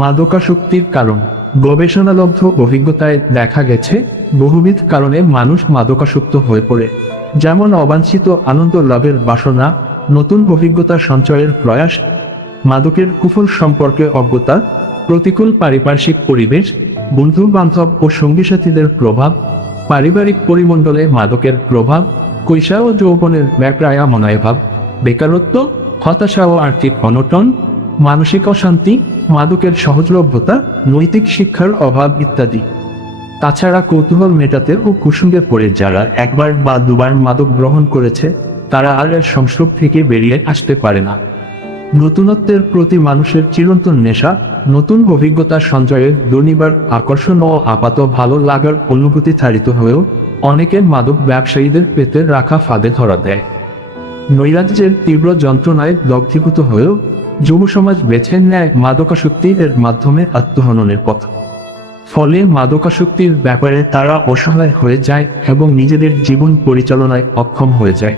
মাদকাসক্তির কারণ। গবেষণালব্ধ অভিজ্ঞতায় দেখা গেছে, বহুবিধ কারণে মানুষ মাদকাসক্ত হয়ে পড়ে। যেমন অবাঞ্ছিত আনন্দ লাভের বাসনা, নতুন অভিজ্ঞতা সঞ্চয়ের প্রয়াস, মাদকের কুফল সম্পর্কে অজ্ঞতা, প্রতিকূল পারিপার্শ্বিক পরিবেশ বন্ধু বান্ধব ও সঙ্গী সাথীদের প্রভাব, পারিবারিক পরিমণ্ডলে মাদকের প্রভাব, কৈশা ও যৌবনের ব্যাকরায়া মনায়ভাব বেকারত্ব, হতাশা ও আর্থিক অনটন, মানসিক অশান্তি মাদকের সহজলভ্যতা, নৈতিক শিক্ষার অভাব ইত্যাদি। তাছাড়া কৌতূহল মেটাতে ও কুসুঙ্গে পড়ে যারা একবার বা দুবার মাদক গ্রহণ করেছে, তারা আর এর সংস্রব থেকে বেরিয়ে আসতে পারে না। নতুনত্বের প্রতি মানুষের চিরন্তন নেশা, নতুন অভিজ্ঞতা সঞ্চয়ের দুর্নিবার আকর্ষণ ও আপাত ভালো লাগার অনুভূতি তাড়িত হয়েও অনেকের মাদক ব্যবসায়ীদের পেতে রাখা ফাঁদে ধরা দেয়। নৈরাজ্যের তীব্র যন্ত্রণায় দগ্ধীভূত হয়েও যুব সমাজ বেছে নেয় মাদকাসক্তি এর মাধ্যমে আত্মহননের পথ। ফলে মাদকাসক্তির ব্যাপারে তারা অসহায় হয়ে যায় এবং নিজেদের জীবন পরিচালনায় অক্ষম হয়ে যায়।